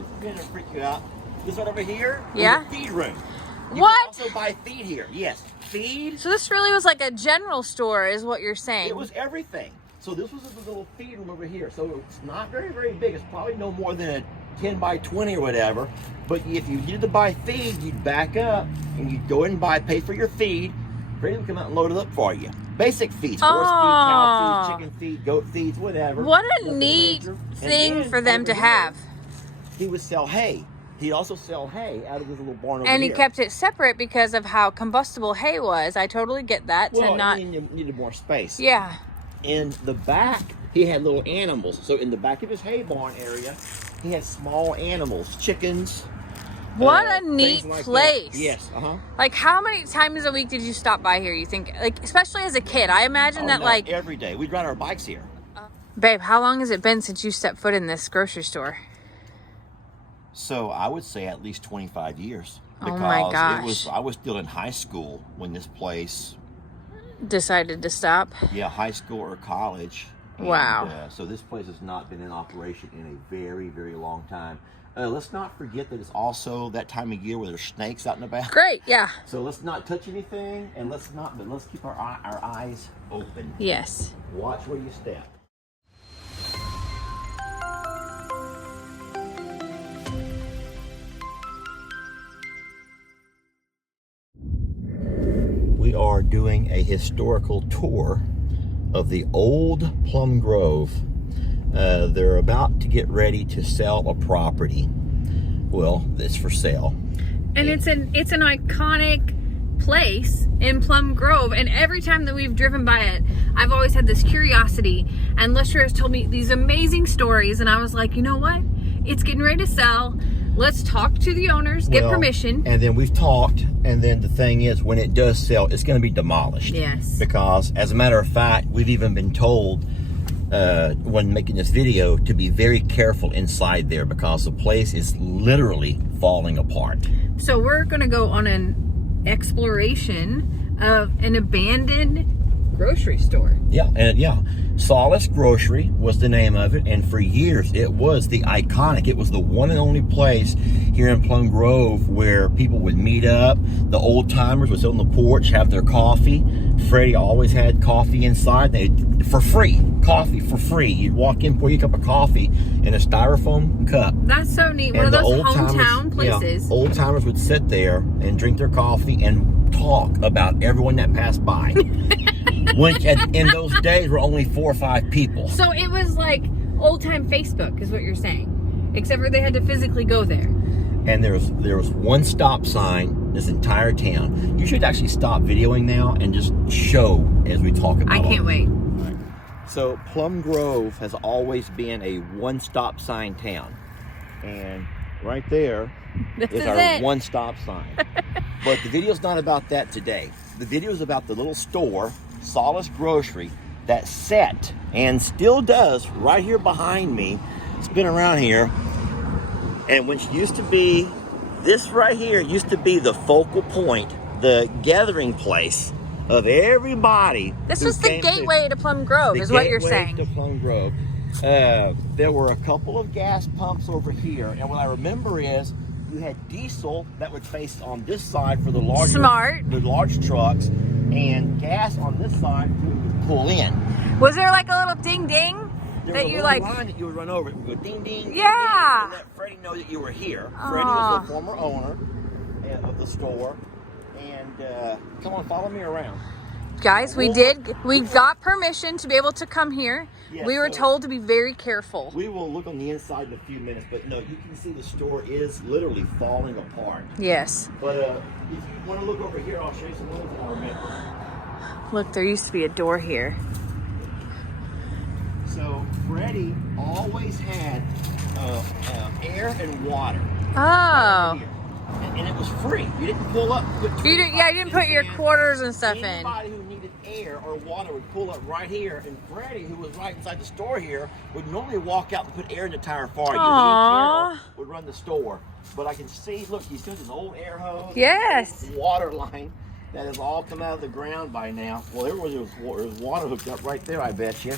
this is going to freak you out. This one over here is Yeah? a feed room. You What? can also buy feed here. Yes, feed. So this really was like a general store is what you're saying. It was everything. So this was a little feed room over here. So it's not very, very big. It's probably no more than a 10 by 20 or whatever. But if you needed to buy feed, you'd back up and you'd go in and pay for your feed. Freddie would come out and load it up for you. Basic feeds, horse feed, cow feed, chicken feed, goat feeds, whatever. What a neat thing for them to have. He would sell hay. He'd also sell hay out of this little barn over And he here. kept it separate because of how combustible hay was. I totally get that. Well, to not. and you needed more space. Yeah. In the back, he had little animals. So in the back of his hay barn area, he had small animals, chickens. What a neat like place. That. Yes. Like, how many times a week did you stop by here, you think? Like, especially as a kid. I imagine that, no, like... every day. We'd ride our bikes here. Babe, how long has it been since you stepped foot in this grocery store? So I would say at least 25 years. Oh my gosh. I was still in high school when this place... Decided to stop? Yeah, high school or college. Wow. And, so this place has not been in operation in a very, very long time. Let's not forget that it's also that time of year where there's snakes out and about. Great, yeah. So let's not touch anything, and let's keep our eyes open. Yes. Watch where you step. We are doing a historical tour of the old Plum Grove. They're about to get ready to sell a property. Well, it's for sale. And it's an iconic place in Plum Grove, and every time that we've driven by it, I've always had this curiosity, and Lester has told me these amazing stories, and I was like, you know what? It's getting ready to sell. Let's talk to the owners, get permission. And then we've talked, and then the thing is, when it does sell, it's going to be demolished. Yes. Because, as a matter of fact, we've even been told when making this video to be very careful inside there because the place is literally falling apart. So we're going to go on an exploration of an abandoned grocery store. Yeah. Solace Grocery was the name of it, and for years it was the iconic. It was the one and only place here in Plum Grove where people would meet up. The old timers would sit on the porch, have their coffee. Freddie always had coffee inside. For free, coffee for free. You'd walk in, pour you a cup of coffee in a styrofoam cup. That's so neat. One of those hometown places. Yeah, old timers would sit there and drink their coffee and talk about everyone that passed by. Which in those days were only 4 or 5 people. So it was like old time Facebook is what you're saying, except for they had to physically go there. And there was one stop sign this entire town. You should actually stop videoing now and just show as we talk about it. I can't wait. Right. So Plum Grove has always been a one stop sign town, and right there is our one stop sign. But the video's not about that today. The video is about the little store, Solace Grocery, that sat and still does right here behind me. It's been around here. And which used to be, this right here used to be the focal point, the gathering place of everybody. This was the gateway to Plum Grove, is what you're saying. The gateway to Plum Grove. There were a couple of gas pumps over here, and what I remember is you had diesel that would face on this side for the large trucks, and gas on this side would pull in. Was there like a little ding ding? There was a line that you would run over. It would go ding, ding, yeah, ding, and let Freddie know that you were here. Freddie was the former owner of the store. And come on, follow me around. Guys, we got permission to be able to come here. Yes, we were told to be very careful. We will look on the inside in a few minutes, but no, you can see the store is literally falling apart. Yes. But if you want to look over here, I'll show you some others that I remember. Look, there used to be a door here. So Freddie always had air and water. Oh. And it was free. You didn't pull up. You didn't put your quarters and stuff in. Anybody who needed air or water would pull up right here, and Freddie, who was right inside the store here, would normally walk out and put air in the tire for you. He and Carol would run the store. But I can see, look, you see an old air hose. Yes. Water line that has all come out of the ground by now. Well, there was water hooked up right there, I bet you.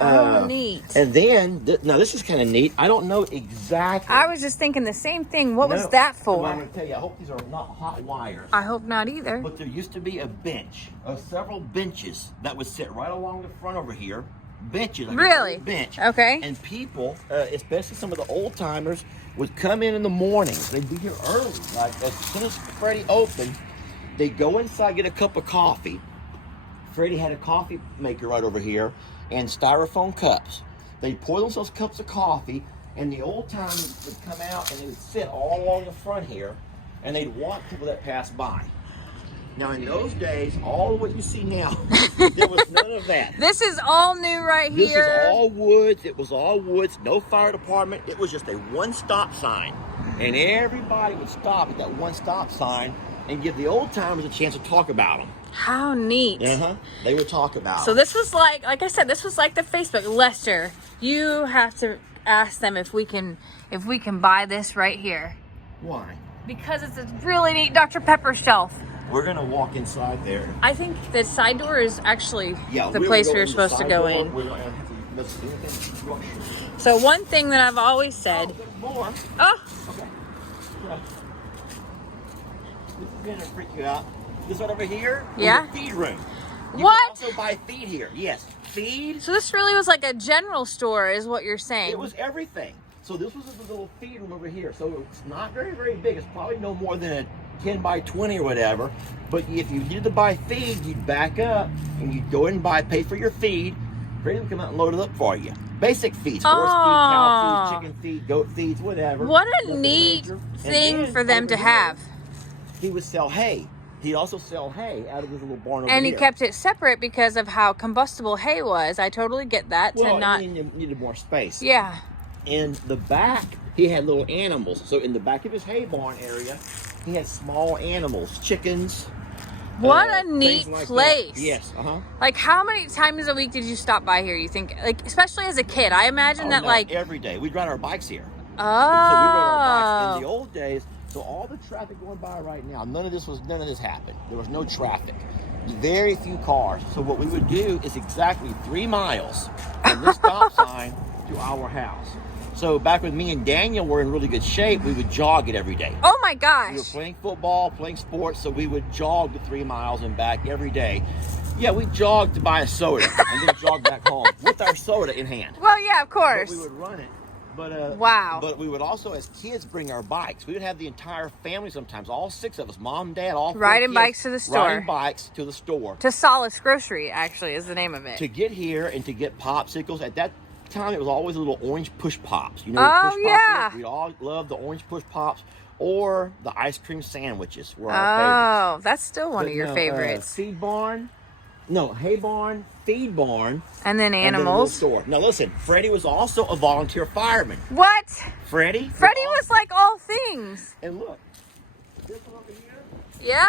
How neat. And then, now this is kind of neat. I don't know exactly. I was just thinking the same thing. What was No, that for? well, I'm going to tell you, I hope these are not hot wires. I hope not either. But there used to be a bench, several benches that would sit right along the front over here. Benches, like really? a bench. Okay. And people, especially some of the old timers, would come in the mornings. They'd be here early. Like as soon as Freddie opened, they'd go inside, get a cup of coffee. Freddie had a coffee maker right over here and styrofoam cups. They'd pour themselves cups of coffee, and the old timers would come out and they would sit all along the front here, and they'd watch people that passed by. Now, in those days, all of what you see now, there was none of that. This is all new right here. This is all woods. It was all woods. No fire department. It was just a one-stop sign. And everybody would stop at that one-stop sign and give the old timers a chance to talk about them. How neat. They would talk about So this was like I said, this was like the Facebook. Lester, you have to ask them if we can buy this right here. Why? Because it's a really neat Dr. Pepper shelf. We're going to walk inside there. I think the side door is actually the place we were supposed to go in. We're going to have to miss anything structure. So one thing that I've always said. Oh, there's more. Oh. Okay. Yeah. This is going to freak you out. This one over here is Yeah. a feed room. You What? can also buy feed here. Yes, feed. So this really was like a general store is what you're saying. It was everything. So this was a little feed room over here. So it's not very, very big. It's probably no more than a 10 by 20 or whatever. But if you needed to buy feed, you'd back up and you'd go in and pay for your feed. Freddie would come out and load it up for you. Basic feeds, horse feed, cow feed, chicken feed, goat feeds, whatever. What a neat thing for them to have. He would sell hay. He'd also sell hay out of his little barn over And he here. kept it separate because of how combustible hay was. I totally get that. Well, he needed more space. Yeah. In the back, he had little animals. So in the back of his hay barn area, he had small animals, chickens. What a neat like place. That. Yes, Like, how many times a week did you stop by here, you think? Like, especially as a kid. I imagine that, no, like... every day. We'd ride our bikes here. Oh. So we rode our bikes in the old days. So all the traffic going by right now, none of this happened. There was no traffic. Very few cars. So what we would do is exactly 3 miles from this stop sign to our house. So back when me and Daniel were in really good shape, we would jog it every day. Oh my gosh. We were playing football, playing sports, so we would jog the 3 miles and back every day. Yeah, we jogged to buy a soda and then jog back home with our soda in hand. Well, yeah, of course. But we would run it. But wow. But we would also, as kids, bring our bikes. We would have the entire family sometimes, all 6 of us, mom, dad, all 4 riding kids, bikes to the store. Riding bikes to the store. To Solace Grocery, actually, is the name of it. To get here and to get popsicles. At that time, it was always a little orange push pops. You know Oh, what push yeah. pops is? We all loved the orange push pops or the ice cream sandwiches were our favorites. Oh, that's still one of your favorites. Feed barn. No, hay barn, feed barn. And then And then a little animals. store. Now listen, Freddie was also a volunteer fireman. What? Freddie Was like all things. And look, this one over here Yeah?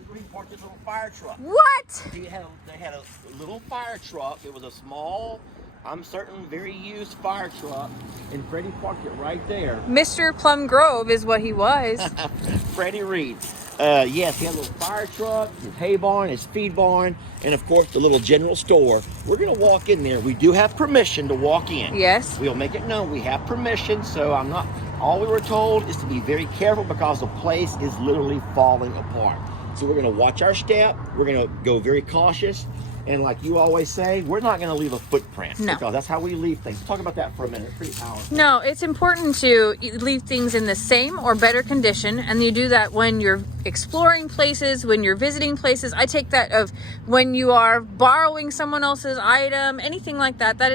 is where he parked his little fire truck. What? They had a little fire truck. It was a small, I'm certain, very used fire truck. And Freddie parked it right there. Mr. Plum Grove is what he was. Freddie Reed. Yes, he had a little fire truck, his hay barn, his feed barn, and of course the little general store. We're going to walk in there. We do have permission to walk in. Yes. We'll make it known we have permission, so all we were told is to be very careful because the place is literally falling apart. So we're going to watch our step. We're going to go very cautious. And like you always say, we're not going to leave a footprint. No. Because that's how we leave things. Talk about that for a minute. It's pretty powerful. No, it's important to leave things in the same or better condition, and you do that when you're exploring places, when you're visiting places. I take that of when you are borrowing someone else's item, anything like that. That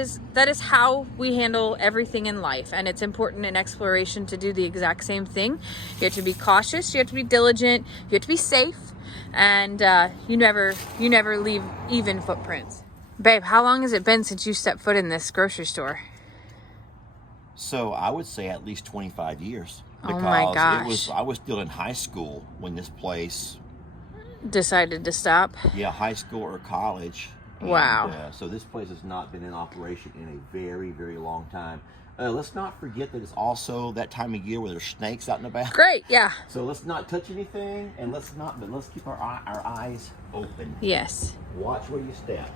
is how we handle everything in life, and it's important in exploration to do the exact same thing. You have to be cautious, you have to be diligent, you have to be safe, and you never leave even footprints. Babe, how long has it been since you stepped foot in this grocery store? So I would say at least 25 years. Oh my gosh. I was still in high school when this place Decided to stop? Yeah, high school or college. Wow. And, so this place has not been in operation in a very, very long time. Let's not forget that it's also that time of year where there's snakes out in the back. Great, yeah. So let's not touch anything, and let's keep our eyes open. Yes. Watch where you step.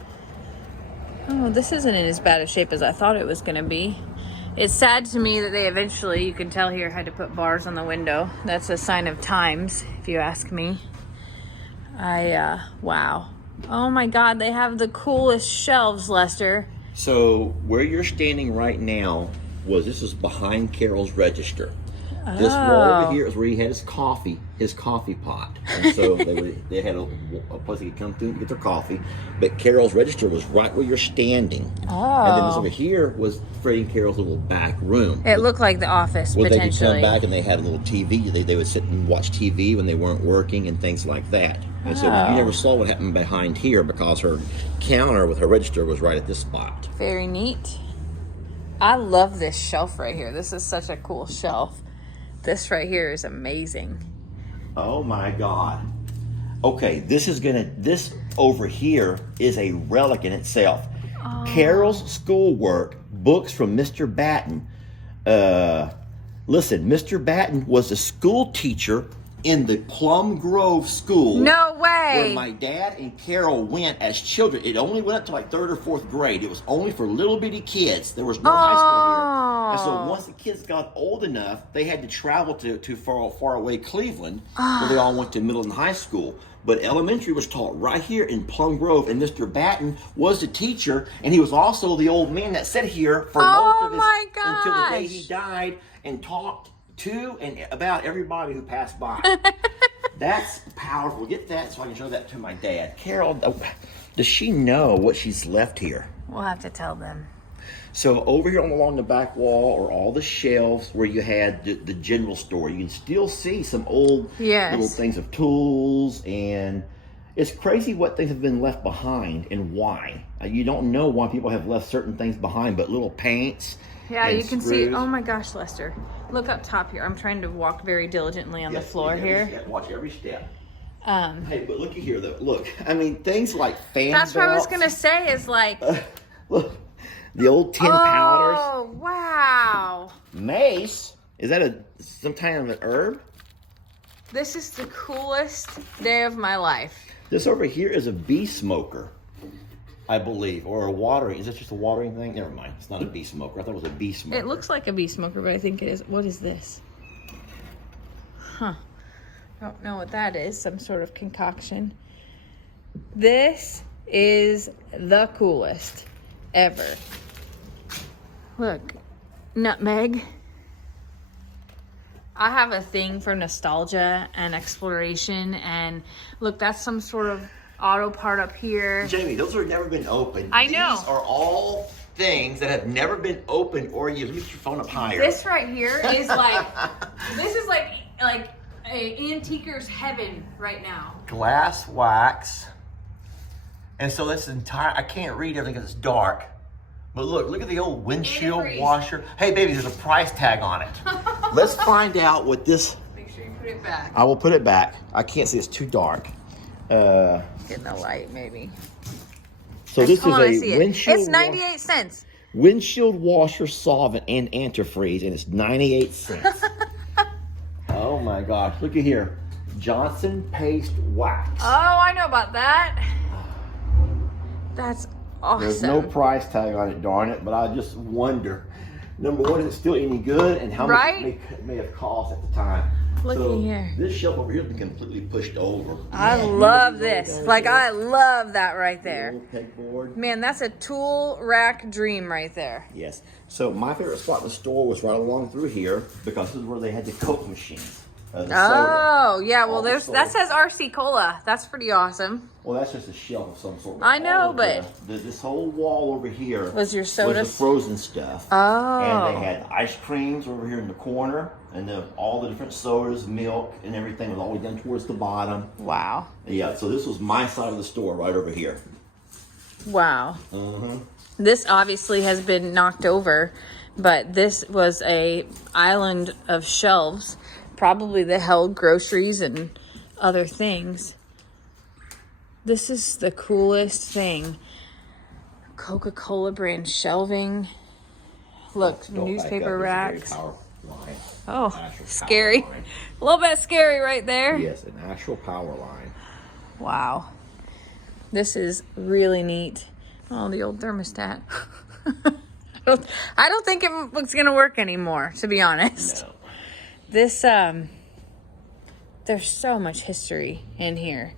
Oh, this isn't in as bad a shape as I thought it was going to be. It's sad to me that they eventually, you can tell here, had to put bars on the window. That's a sign of times, if you ask me. Wow. Oh my God, they have the coolest shelves, Lester. So where you're standing right now this was behind Carol's register. This wall over here is where he had his coffee pot. And so they had a place they could come through to get their coffee. But Carol's register was right where you're standing. Oh. And then this over here was Freddie and Carol's little back room. It looked like the office, well, potentially. They could come back and they had a little TV. They would sit and watch TV when they weren't working and things like that. And so you never saw what happened behind here because her counter with her register was right at this spot. Very neat. I love this shelf right here. This is such a cool shelf. This right here is amazing. Oh my God. Okay, this over here is a relic in itself. Oh. Carol's schoolwork, books from Mr. Batten. Listen, Mr. Batten was a school teacher in the Plum Grove School. No way. Where my dad and Carol went as children. It only went up to like 3rd or 4th grade. It was only for little bitty kids. There was no high school here. And so once the kids got old enough, they had to travel to far away Cleveland, where they all went to middle and high school. But elementary was taught right here in Plum Grove, and Mr. Batten was the teacher, and he was also the old man that sat here for most of his until the day he died and talked to and about everybody who passed by. That's powerful. Get that so I can show that to my dad. Carol, does she know what she's left here? We'll have to tell them. So over here along the back wall are all the shelves where you had the general store. You can still see some old little things of tools, and it's crazy what things have been left behind and why. You don't know why people have left certain things behind, but little paints. Yeah, you can see. Oh my gosh, Lester. Look up top here. I'm trying to walk very diligently on the floor here. Watch every step. Hey, but looky here though. Look, I mean, things like fan That's belts. what I was going to say is like. Look, the old tin powders. Oh, wow. Mace. Is that some kind of an herb? This is the coolest day of my life. This over here is a bee smoker, I believe, or a watering. Is that just a watering thing? Never mind. It's not a bee smoker. I thought it was a bee smoker. It looks like a bee smoker, but I think it is. What is this? Huh. I don't know what that is. Some sort of concoction. This is the coolest ever. Look. Nutmeg. I have a thing for nostalgia and exploration, and look, that's some sort of auto part up here. Jamie, those have never been opened. I know. These are all things that have never been opened, or you lift your phone up higher. This right here is like, this is like a antiquer's heaven right now. Glass wax. And so this entire, I can't read everything because it's dark. But look at the old windshield washer. Hey baby, there's a price tag on it. Let's find out what this. Make sure you put it back. I will put it back. I can't see, it's too dark. Get the light, maybe. So this is a windshield. It's 98 cents. Windshield washer solvent and antifreeze, and it's 98 cents. Oh my gosh, look at here. Johnson paste wax. Oh, I know about that. That's awesome. There's no price tag on it, darn it, but I just wonder, number one, is it still any good, and how much it may have cost at the time. Look at here. This shelf over here has been completely pushed over. I love this. Like, I love that right there. Pegboard. Man, that's a tool rack dream right there. Yes. So my favorite spot in the store was right along through here because this is where they had the Coke machines. Oh, yeah. Well, that says RC Cola. That's pretty awesome. Well, that's just a shelf of some sort. I know, but this whole wall over here was your soda, was the frozen stuff. Oh. And they had ice creams over here in the corner, and all the different sodas, milk, and everything was all the way down towards the bottom. Wow. Yeah. So this was my side of the store right over here. Wow. This obviously has been knocked over, but this was a island of shelves, probably that held groceries and other things. This is the coolest thing. Coca-Cola brand shelving. Look, newspaper racks. Oh, scary. A little bit scary right there. Yes, an actual power line. Wow. This is really neat. Oh, the old thermostat. I don't think it's gonna work anymore, to be honest. No. This there's so much history in here,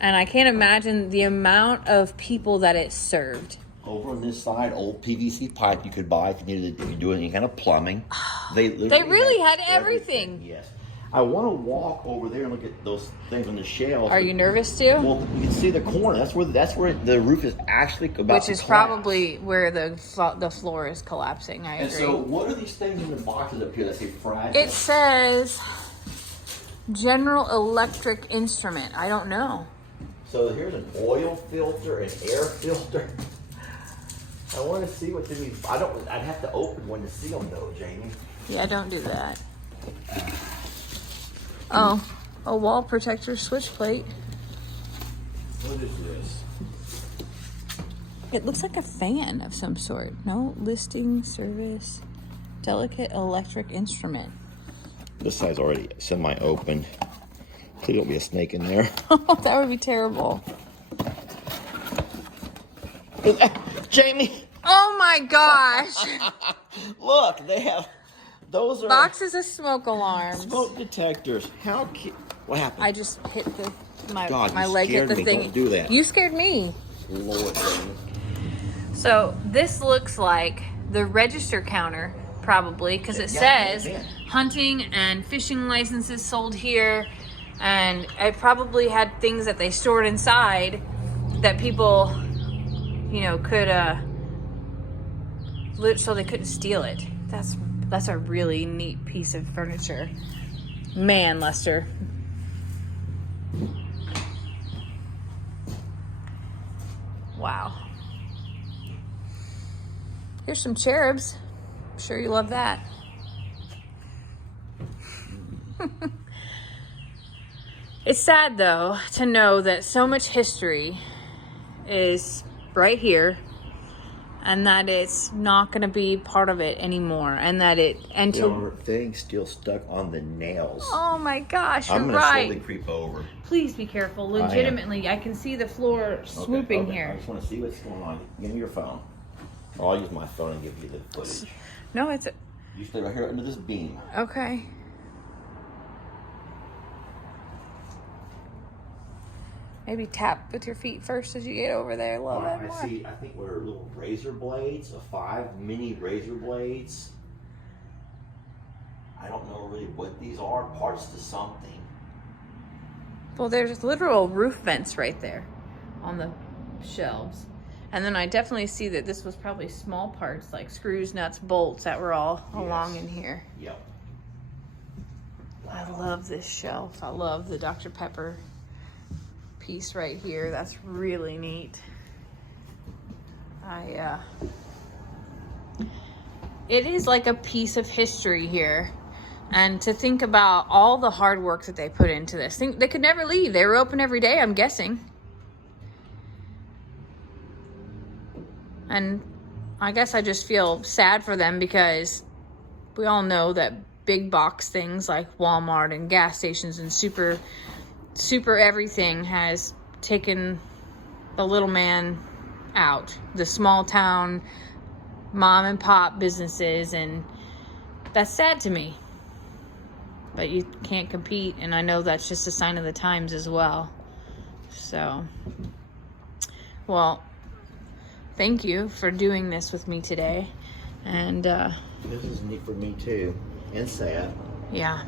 and I can't imagine the amount of people that it served. Over on this side, old PVC pipe you could buy if you do any kind of plumbing. They really had everything. Yes. I want to walk over there and look at those things on the shelves. Are you nervous too? Well, you can see the corner. That's where the roof is actually about to collapse. Which is probably where the floor is collapsing. I agree. And so, what are these things in the boxes up here that say fragile? It says General Electric Instrument. I don't know. So here's an oil filter, an air filter. I want to see what's in these. I'd have to open one to see them though, Jamie. Yeah, don't do that. Oh, a wall protector switch plate. What is this? It looks like a fan of some sort. No listing, service, delicate electric instrument. This side's already semi-open. Please don't be a snake in there. That would be terrible. Jamie! Oh my gosh! Look, they have... Those are... Boxes of smoke alarms. Smoke detectors. How cute. What happened? I just hit my God, leg hit the me. thing. Don't do that. You scared me. Lord, Jamie. So this looks like the register counter, probably, because it says hunting and fishing licenses sold here, and it probably had things that they stored inside that people, could so they couldn't steal it. That's a really neat piece of furniture. Man, Lester. Wow. Here's some cherubs. I'm sure you love that. It's sad, though, to know that so much history is right here, and that it's not going to be part of it anymore, and that thing's still stuck on the nails. Oh my gosh, you're I'm right. gonna slowly creep over. Please be careful. Legitimately, I can see the floor swooping okay. here. I just want to see what's going on. Give me your phone. Or I'll use my phone and give you the footage. No, it's You stay right here under this beam. okay. Maybe tap with your feet first as you get over there a little bit more. I think what are little razor blades, 5 mini razor blades. I don't know really what these are, parts to something. Well, there's literal roof vents right there on the shelves. And then I definitely see that this was probably small parts like screws, nuts, bolts that were all along in here. Yep. I love this shelf. I love the Dr. Pepper piece right here. That's really neat. It is like a piece of history here. And to think about all the hard work that they put into this. They could never leave. They were open every day, I'm guessing. And I guess I just feel sad for them because we all know that big box things like Walmart and gas stations and super everything has taken the little man out. The small town mom and pop businesses, and that's sad to me. But you can't compete, and I know that's just a sign of the times as well. So, well, thank you for doing this with me today. And this is neat for me too, and sad. Yeah.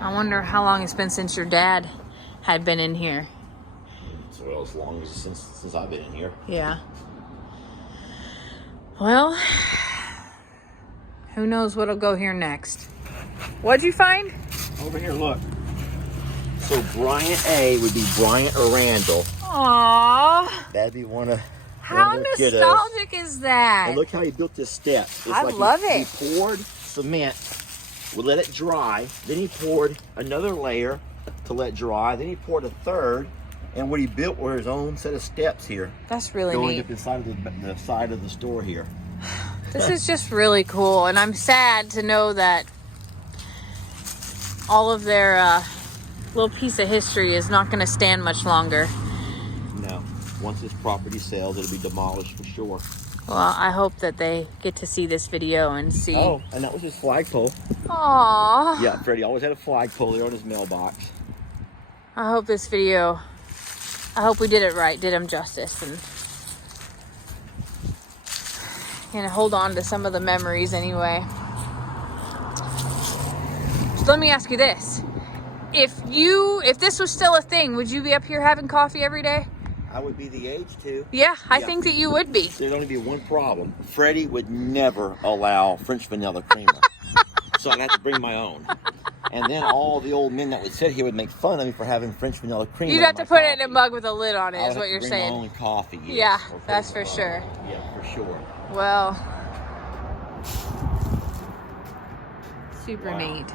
I wonder how long it's been since your dad had been in here. Well, as long as since I've been in here. Yeah. Well, who knows what'll go here next. What'd you find? Over here, look. So Bryant A would be Bryant or Randall. Aww. That'd be one of How one of their nostalgic kiddos. is that? And look how he built this steps. I love it. He poured cement, we let it dry, then he poured another layer to let dry, then he poured a third, and what he built were his own set of steps here. That's really going neat. up inside of the side of the store here. This is just really cool, and I'm sad to know that all of their little piece of history is not going to stand much longer. No. once this property sells, it'll be demolished for sure. Well, I hope that they get to see this video and see. Oh, and that was his flagpole. Aww. Yeah, Freddie always had a flagpole there on his mailbox. I hope this video, I hope we did it right, did him justice, and hold on to some of the memories anyway. So let me ask you this. If this was still a thing, would you be up here having coffee every day? I would be the age too. Yeah, I think that you would be. There'd only be one problem. Freddie would never allow French vanilla creamer. So I'd have to bring my own. And then all the old men that would sit here would make fun of me for having French vanilla creamer. You'd have to put it in a mug with a lid on it, is what you're saying. I would have to bring my own coffee, yes. Yeah, that's for sure. Yeah, for sure. Well, super Wow. neat.